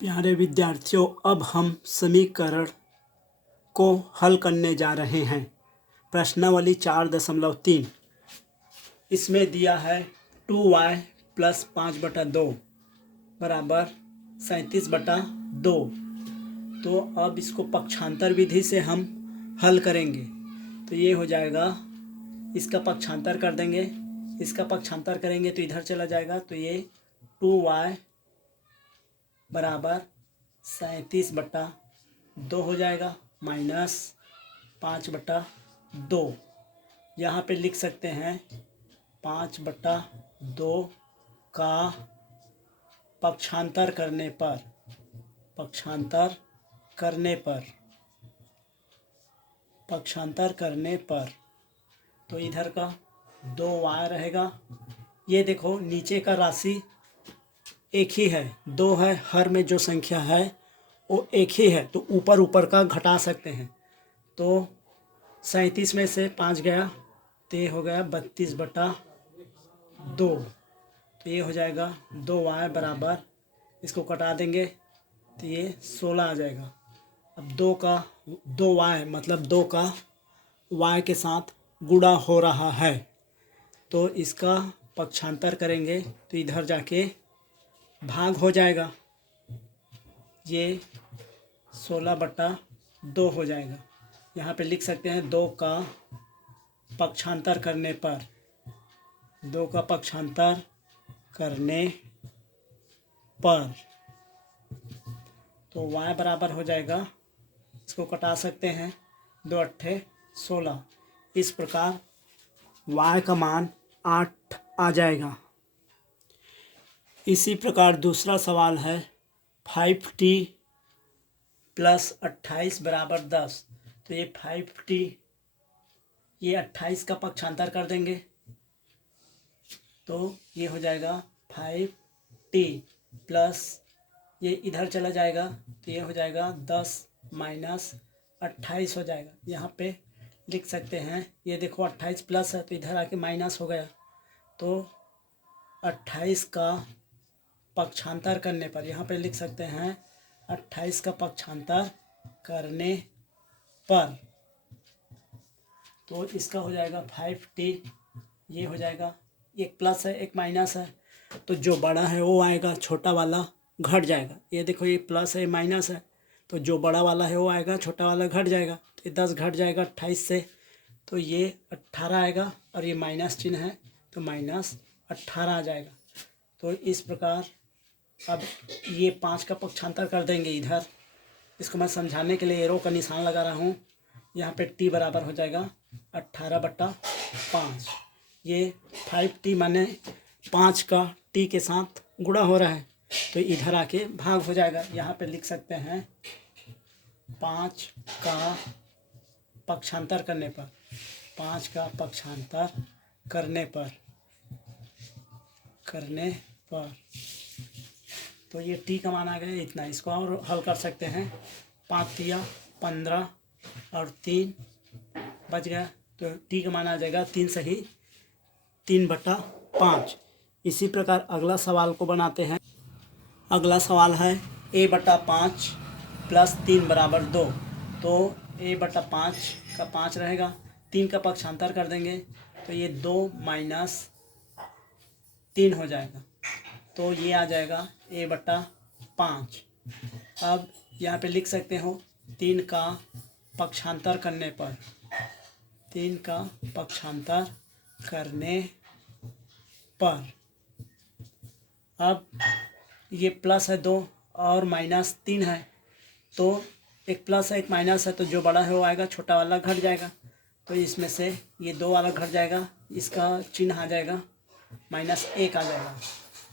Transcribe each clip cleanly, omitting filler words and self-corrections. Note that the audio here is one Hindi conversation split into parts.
प्यारे विद्यार्थियों, अब हम समीकरण को हल करने जा रहे हैं। प्रश्नावली 4.3 इसमें दिया है 2y + 5/2 बराबर 37/2। तो अब इसको पक्षांतर विधि से हम हल करेंगे। तो ये हो जाएगा, इसका पक्षांतर कर देंगे, इसका पक्षांतर करेंगे तो इधर चला जाएगा। तो ये 2y बराबर 37/2 हो जाएगा माइनस 5/2। यहाँ पे लिख सकते हैं 5/2 का पक्षांतर करने पर तो इधर का 2y रहेगा। ये देखो नीचे का राशि एक ही है, 2 है, हर में जो संख्या है वो एक ही है, तो ऊपर का घटा सकते हैं। तो 37 में से 5 गया तो ये हो गया 32/2। तो ये हो जाएगा 2y बराबर, इसको कटा देंगे तो ये 16 आ जाएगा। अब 2y मतलब 2 का y के साथ गुणा हो रहा है, तो इसका पक्षांतर करेंगे तो इधर जाके भाग हो जाएगा। ये 16/2 हो जाएगा। यहाँ पे लिख सकते हैं 2 का पक्षांतर करने पर तो y बराबर हो जाएगा, इसको कटा सकते हैं, 2 अट्ठे 16। इस प्रकार y का मान 8 आ जाएगा। इसी प्रकार दूसरा सवाल है 5t + 28 = 10। तो ये 5t, ये 28 का पक्षांतर कर देंगे तो ये हो जाएगा 5t प्लस, ये इधर चला जाएगा तो ये हो जाएगा 10 - 28 हो जाएगा। यहाँ पे लिख सकते हैं, ये देखो 28 प्लस है तो इधर आके माइनस हो गया। तो 28 का पक्षांतर करने पर यहाँ पे लिख सकते हैं 28 का पक्षांतर करने पर, तो इसका हो जाएगा 5t। ये हो जाएगा, एक प्लस है एक माइनस है, तो जो बड़ा है वो आएगा, छोटा वाला घट जाएगा। ये देखो ये प्लस है माइनस है, तो जो बड़ा वाला है वो आएगा, छोटा वाला घट जाएगा। तो ये 10 घट जाएगा 28 से, तो ये 18 आएगा, और ये माइनस चिन्ह है तो -18 आ जाएगा। तो इस प्रकार अब ये 5 का पक्षांतर कर देंगे इधर। इसको मैं समझाने के लिए एरो का निशान लगा रहा हूँ। यहाँ पे t बराबर हो जाएगा 18/5। ये 5t माने 5 का t के साथ गुणा हो रहा है, तो इधर आके भाग हो जाएगा। यहाँ पे लिख सकते हैं 5 का पक्षांतर करने पर, 5 का पक्षांतर करने पर तो ये t का मान आ गया इतना। इसको और हल कर सकते हैं, 5 तिया 15 और 3 बच गया, तो t का मान आ जाएगा 3 सही 3/5। इसी प्रकार अगला सवाल को बनाते हैं। अगला सवाल है a/5 + 3 = 2। तो a/5 का 5 रहेगा, 3 का पक्षांतर कर देंगे तो ये 2 - 3 हो जाएगा। तो ये आ जाएगा a/5। अब यहाँ पे लिख सकते हो 3 का पक्षांतर करने पर अब ये प्लस है 2 और -3 है, तो एक प्लस है एक माइनस है, तो जो बड़ा है वो आएगा, छोटा वाला घट जाएगा। तो इसमें से ये 2 वाला घट जाएगा, इसका चिन्ह आ जाएगा -1 आ जाएगा।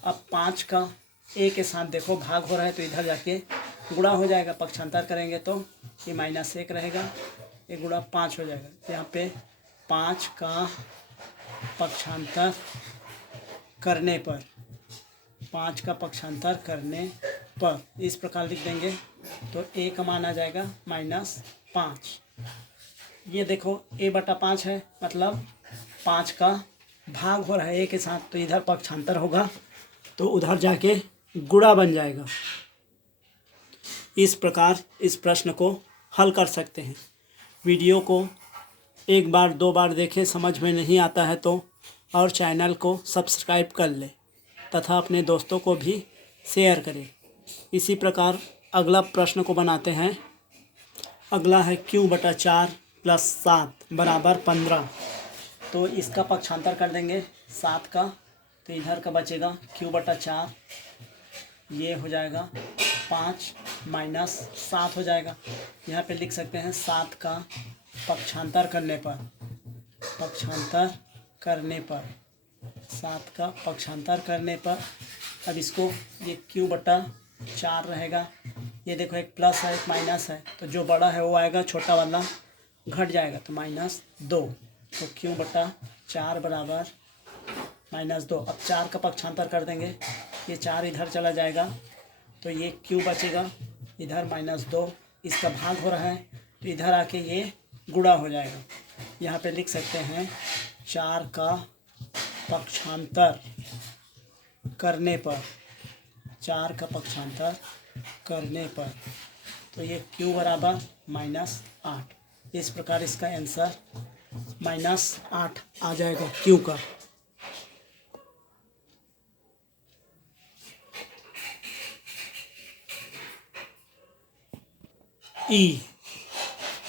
अब 5 का a के साथ देखो भाग हो रहा है, तो इधर जाके गुणा हो जाएगा। पक्षांतर करेंगे तो ये -1 रहेगा, ये गुणा 5 हो जाएगा। तो यहाँ पे 5 का पक्षांतर करने पर इस प्रकार लिख देंगे, तो a का मान आ जाएगा -5। ये देखो a/5 है, मतलब 5 का भाग हो रहा है a के साथ, तो इधर पक्षांतर होगा तो उधर जाके गुणा बन जाएगा। इस प्रकार इस प्रश्न को हल कर सकते हैं। वीडियो को एक बार दो बार देखें, समझ में नहीं आता है तो और चैनल को सब्सक्राइब कर लें तथा अपने दोस्तों को भी शेयर करें। इसी प्रकार अगला प्रश्न को बनाते हैं। अगला है q/4 + 7 = 15। तो इसका पक्षांतर कर देंगे 7 का, तो इधर का बचेगा q/4, ये हो जाएगा 5 - 7 हो जाएगा। यहाँ पे लिख सकते हैं 7 का पक्षांतर करने पर 7 का पक्षांतर करने पर अब इसको ये q/4 रहेगा। ये देखो एक प्लस है एक माइनस है, तो जो बड़ा है वो आएगा, छोटा वाला घट जाएगा, तो -2। तो q/4 बराबर -2। अब 4 का पक्षांतर कर देंगे, ये 4 इधर चला जाएगा, तो ये q बचेगा, इधर -2, इसका भाग हो रहा है तो इधर आके ये गुणा हो जाएगा। यहाँ पे लिख सकते हैं 4 का पक्षांतर करने पर 4 का पक्षांतर करने पर तो ये q बराबर -8। इस प्रकार इसका आंसर -8 आ जाएगा q का। ई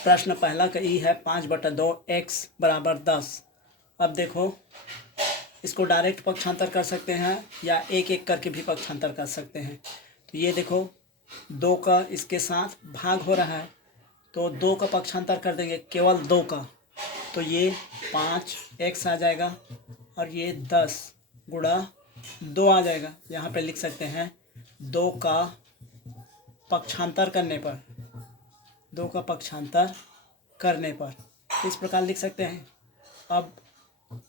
प्रश्न पहला का ई है 5/2 x = 10। अब देखो इसको डायरेक्ट पक्षांतर कर सकते हैं या एक एक करके भी पक्षांतर कर सकते हैं। तो ये देखो 2 का इसके साथ भाग हो रहा है, तो 2 का पक्षांतर कर देंगे केवल 2 का, तो ये 5x आ जाएगा और ये 10 × 2 आ जाएगा। यहाँ पे लिख सकते हैं 2 का पक्षांतर करने पर 2 का पक्षांतर करने पर इस प्रकार लिख सकते हैं। अब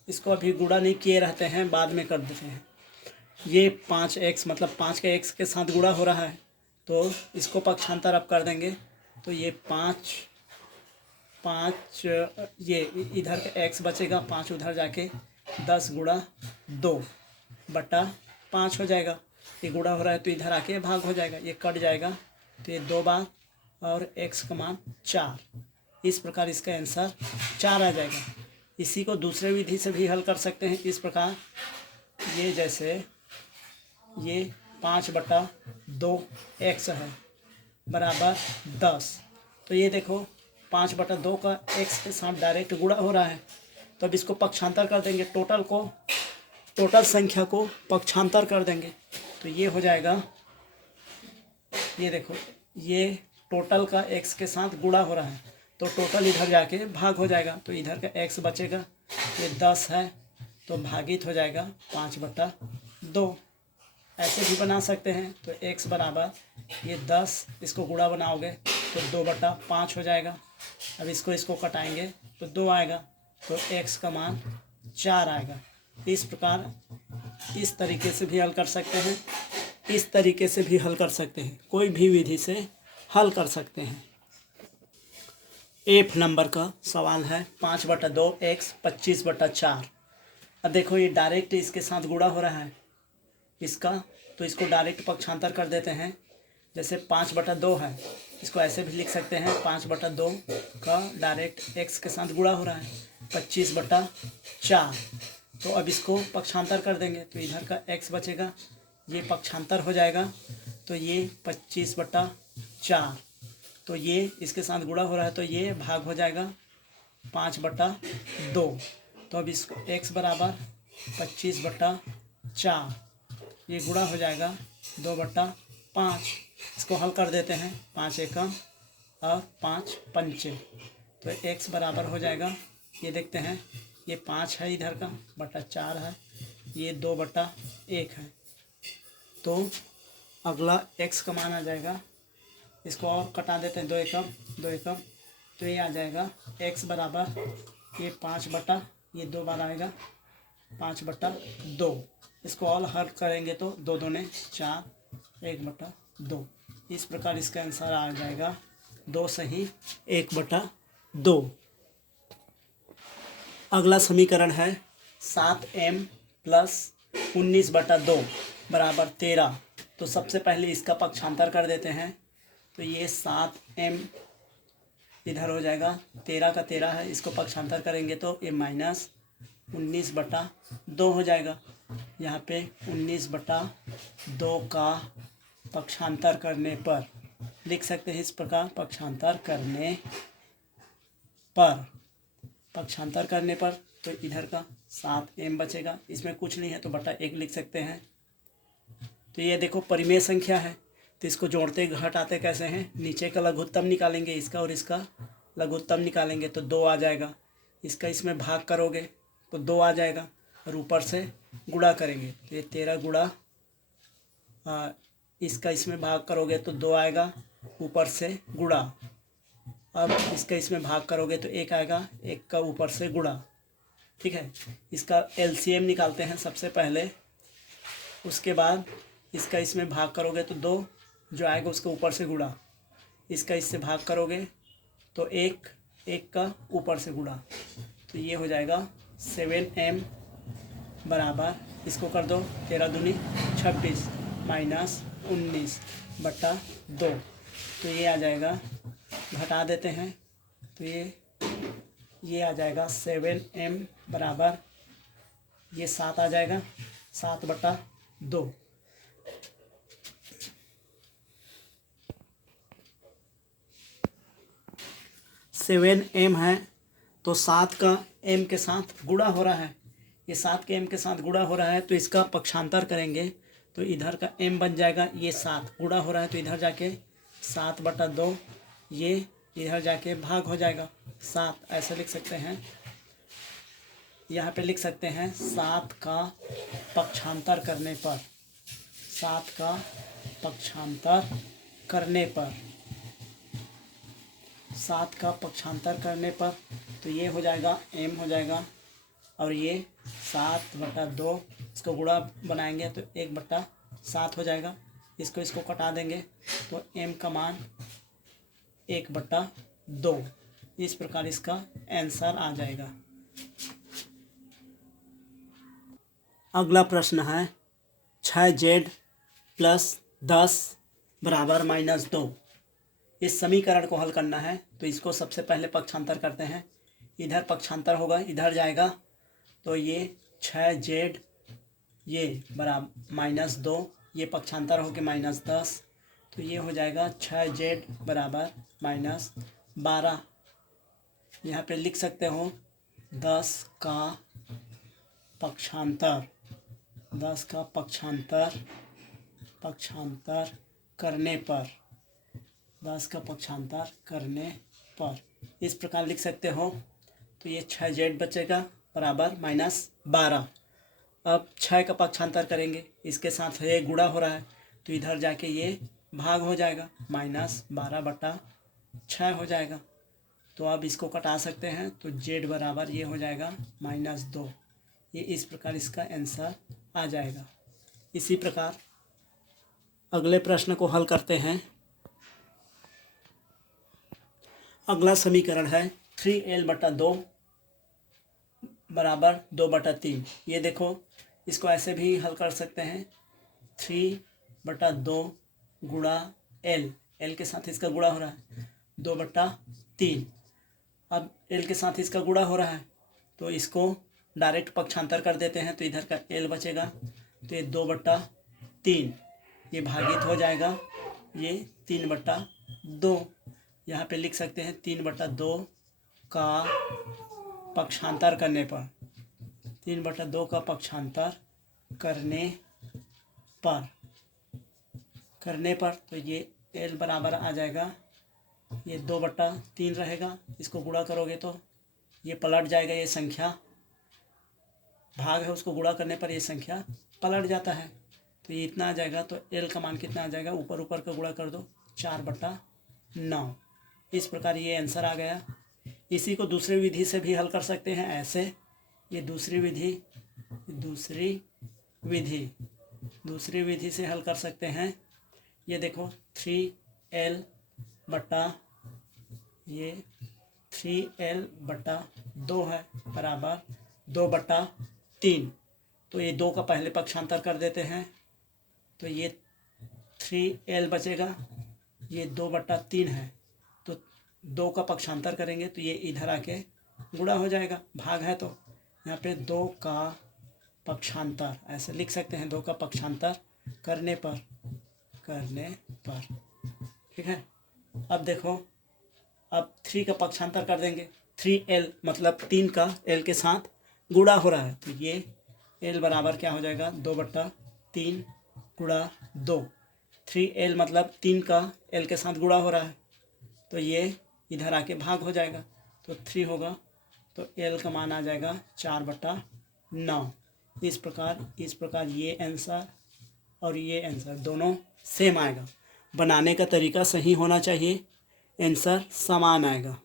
इसको अभी गुणा नहीं किए रहते हैं, बाद में कर देते हैं। ये 5x मतलब 5 के x के साथ गुणा हो रहा है, तो इसको पक्षांतर अब कर देंगे, तो ये 5 ये इधर का x बचेगा, 5 उधर जाके 10 × 2/5 हो जाएगा। ये गुणा हो रहा है तो इधर आके भाग हो जाएगा, ये कट जाएगा, तो ये 2 बार और x का मान 4। इस प्रकार इसका आंसर 4 आ जाएगा। इसी को दूसरे विधि से भी हल कर सकते हैं। इस प्रकार ये जैसे ये 5/2 x है बराबर 10, तो ये देखो 5/2 का x के साथ डायरेक्ट गुणा हो रहा है, तो अब इसको पक्षांतर कर देंगे, टोटल संख्या को पक्षांतर कर देंगे, तो ये हो जाएगा, ये देखो ये टोटल का x के साथ गुणा हो रहा है, तो टोटल इधर जाके भाग हो जाएगा, तो इधर का x बचेगा, ये 10 है तो भागित हो जाएगा 5/2। ऐसे भी बना सकते हैं, तो x बराबर ये 10, इसको गुणा बनाओगे तो 2/5 हो जाएगा। अब इसको कटाएंगे तो 2 आएगा, तो x का मान 4 आएगा। इस प्रकार इस तरीके से भी हल कर सकते हैं, इस तरीके से भी हल कर सकते हैं, कोई भी विधि से हल कर सकते हैं। एफ नंबर का सवाल है 5/2 x 25/4। अब देखो ये डायरेक्ट इसके साथ गुणा हो रहा है इसका, तो इसको डायरेक्ट पक्षांतर कर देते हैं। जैसे 5/2 है, इसको ऐसे भी लिख सकते हैं, 5/2 का डायरेक्ट x के साथ गुणा हो रहा है 25/4। तो अब इसको पक्षांतर कर देंगे, तो इधर का x बचेगा, ये पक्षांतर हो जाएगा, तो ये 25/4, तो ये इसके साथ गुणा हो रहा है तो ये भाग हो जाएगा 5/2। तो अब इसको x बराबर 25/4, ये गुणा हो जाएगा 2/5। इसको हल कर देते हैं, 5 एकम और 5 पंचे, तो x बराबर हो जाएगा, ये देखते हैं ये 5 है इधर का /4 है, ये 2/1 है, तो अगला x का मान आ जाएगा। इसको और कटा देते हैं, 2 एकम, तो ये आ जाएगा x बराबर ये 5 ये 2 बार आएगा 5/2। इसको और हल करेंगे तो 2 दूने 4 1/2। इस प्रकार इसका आंसर आ जाएगा 2 सही 1/2। अगला समीकरण है 7m + 19/2 = 13। तो सबसे पहले इसका पक्षांतर कर देते हैं, तो ये 7m इधर हो जाएगा, 13 का 13 है, इसको पक्षांतर करेंगे तो ये -19/2 हो जाएगा। यहाँ पे 19/2 का पक्षांतर करने पर लिख सकते हैं इस प्रकार, पक्षांतर करने पर तो इधर का 7m बचेगा, इसमें कुछ नहीं है तो बटा 1 लिख सकते हैं। तो ये देखो परिमेय संख्या है, तो इसको जोड़ते घटाते कैसे हैं, नीचे का लघुत्तम निकालेंगे, इसका और इसका लघुत्तम निकालेंगे तो 2 आ जाएगा, इसका इसमें भाग करोगे तो 2 आ जाएगा, और ऊपर से गुणा करेंगे तो ये 13 गुणा, इसका इसमें भाग करोगे तो 2 आएगा, ऊपर से गुणा, अब इसका इसमें भाग करोगे तो 1 आएगा, 1 का ऊपर से गुणा। ठीक है, इसका LCM निकालते हैं सबसे पहले, उसके बाद इसका इसमें भाग करोगे तो 2 जो आएगा उसके ऊपर से गुणा, इसका इससे भाग करोगे तो 1 का ऊपर से गुणा, तो ये हो जाएगा 7m बराबर, इसको कर दो 13 दूनी 26 -19/2, तो ये आ जाएगा, घटा देते हैं तो ये आ जाएगा 7m बराबर, ये 7 आ जाएगा, 7/2। 7m है तो 7 का m के साथ गुणा हो रहा है, ये 7 के m के साथ गुणा हो रहा है, तो इसका पक्षांतर करेंगे तो इधर का m बन जाएगा, ये 7 गुणा हो रहा है तो इधर जाके 7/2, ये इधर जाके भाग हो जाएगा 7, ऐसे लिख सकते हैं। यहाँ पे लिख सकते हैं 7 का पक्षांतर करने पर, 7 का पक्षांतर करने पर, 7 का पक्षांतर करने पर तो ये हो जाएगा m हो जाएगा, और ये 7/2, इसको गुणा बनाएंगे तो 1/7 हो जाएगा, इसको कटा देंगे तो m का मान 1/2, इस प्रकार इसका आंसर आ जाएगा। अगला प्रश्न है 6z + 10 = -2। इस समीकरण को हल करना है तो इसको सबसे पहले पक्षांतर करते हैं, इधर पक्षांतर होगा, इधर जाएगा तो ये 6z ये बराबर -2, ये पक्षांतर हो के -10, तो ये हो जाएगा 6z बराबर -12। यहाँ पे लिख सकते हो 10 का पक्षांतर, 10 का पक्षांतर करने पर, 10 का पक्षांतर करने पर इस प्रकार लिख सकते हो, तो ये 6z बचेगा बराबर -12। अब 6 का पक्षांतर करेंगे, इसके साथ ये गुणा हो रहा है तो इधर जाके ये भाग हो जाएगा, -12/6 हो जाएगा, तो अब इसको कटा सकते हैं तो z बराबर ये हो जाएगा -2, ये इस प्रकार इसका आंसर आ जाएगा। इसी प्रकार अगले प्रश्न को हल करते हैं। अगला समीकरण है 3l/2 बराबर 2/3। ये देखो, इसको ऐसे भी हल कर सकते हैं, 3/2 गुणा l, l के साथ इसका गुणा हो रहा है 2/3, अब l के साथ इसका गुणा हो रहा है तो इसको डायरेक्ट पक्षांतर कर देते हैं, तो इधर का l बचेगा तो ये 2/3, ये भागित हो जाएगा, ये 3/2, यहाँ पे लिख सकते हैं 3/2 का पक्षांतर करने पर, 3/2 का पक्षांतर करने पर तो ये l बराबर आ जाएगा, ये 2/3 रहेगा, इसको गुणा करोगे तो ये पलट जाएगा, ये संख्या भाग है उसको गुणा करने पर ये संख्या पलट जाता है, तो ये इतना आ जाएगा, तो l का मान कितना आ जाएगा, ऊपर का गुणा कर दो 4/9, इस प्रकार ये आंसर आ गया। इसी को दूसरी विधि से भी हल कर सकते हैं, ऐसे ये दूसरी विधि से हल कर सकते हैं। ये देखो 3l/2 है बराबर 2/3, तो ये 2 का पहले पक्षांतर कर देते हैं तो ये 3l बचेगा, ये 2/3 है, तो 2 का पक्षांतर करेंगे तो ये इधर आके गुणा हो जाएगा, भाग है तो यहाँ पे 2 का पक्षांतर ऐसे लिख सकते हैं, 2 का पक्षांतर करने पर ठीक है। अब देखो, अब 3 का पक्षांतर कर देंगे, 3l मतलब 3 का l के साथ गुणा हो रहा है, तो ये l बराबर क्या हो जाएगा 2/3 गुणा 2। 3l मतलब 3 का l के साथ गुणा हो रहा है, तो ये इधर आके भाग हो जाएगा, तो 3 होगा, तो l का मान आ जाएगा 4/9। इस प्रकार ये आंसर और ये आंसर दोनों सेम आएगा। बनाने का तरीका सही होना चाहिए, आंसर समान आएगा।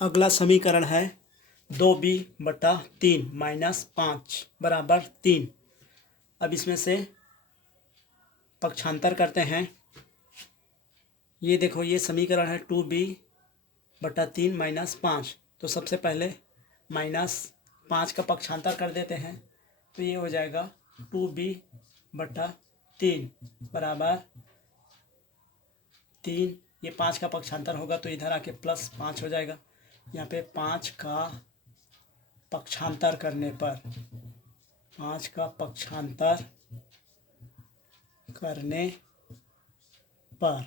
अगला समीकरण है 2b/3 - 5 = 3। अब इसमें से पक्षांतर करते हैं। ये देखो, ये समीकरण है 2b/3 - 5। तो सबसे पहले -5 का पक्षांतर कर देते हैं, तो ये हो जाएगा 2b/3 बराबर 3। ये 5 का पक्षांतर होगा तो इधर आके +5 हो जाएगा। यहाँ पे 5 का पक्षांतर करने पर 5 का पक्षांतर करने पर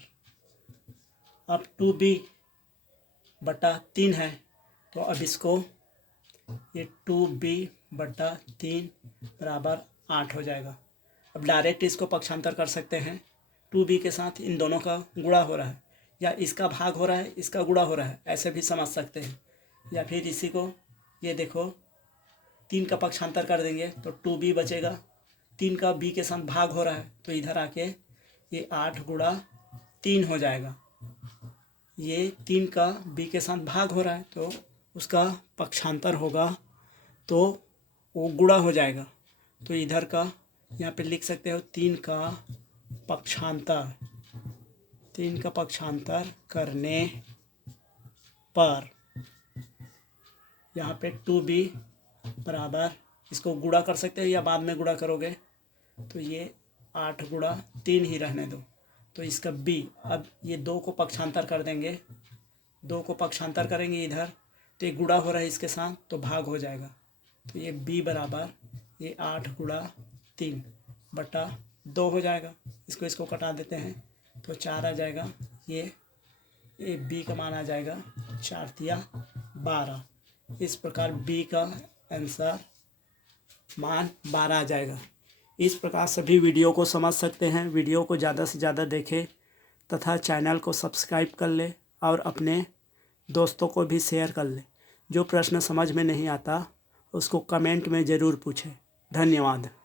अब 2b/3 है, तो अब इसको ये 2b/3 बराबर 8 हो जाएगा। अब डायरेक्ट इसको पक्षांतर कर सकते हैं, 2b के साथ इन दोनों का गुणा हो रहा है, या इसका भाग हो रहा है इसका गुणा हो रहा है, ऐसे भी समझ सकते हैं। या फिर इसी को, ये देखो 3 का पक्षांतर कर देंगे तो 2b बचेगा, 3 का b के साथ भाग हो रहा है, तो इधर आके ये 8 × 3 हो जाएगा। ये 3 का b के साथ भाग हो रहा है तो उसका पक्षांतर होगा तो वो गुणा हो जाएगा। तो इधर का यहाँ पे लिख सकते हो 3 का पक्षांतर करने पर यहाँ पे 2b बराबर, इसको गुणा कर सकते हो या बाद में गुणा करोगे, तो ये 8 × 3 ही रहने दो। तो इसका b, अब ये 2 को पक्षांतर कर देंगे, 2 को पक्षांतर करेंगे इधर, तो ये गुणा हो रहा है इसके साथ तो भाग हो जाएगा। तो ये b बराबर ये 8 × 3/2 हो जाएगा। इसको कटा देते हैं तो 4 आ जाएगा। ये b का मान आ जाएगा 4×3 = 12। इस प्रकार b का आंसर मान 12 आ जाएगा। इस प्रकार सभी वीडियो को समझ सकते हैं। वीडियो को ज़्यादा से ज़्यादा देखें तथा चैनल को सब्सक्राइब कर ले और अपने दोस्तों को भी शेयर कर ले। जो प्रश्न समझ में नहीं आता उसको कमेंट में ज़रूर पूछें। धन्यवाद।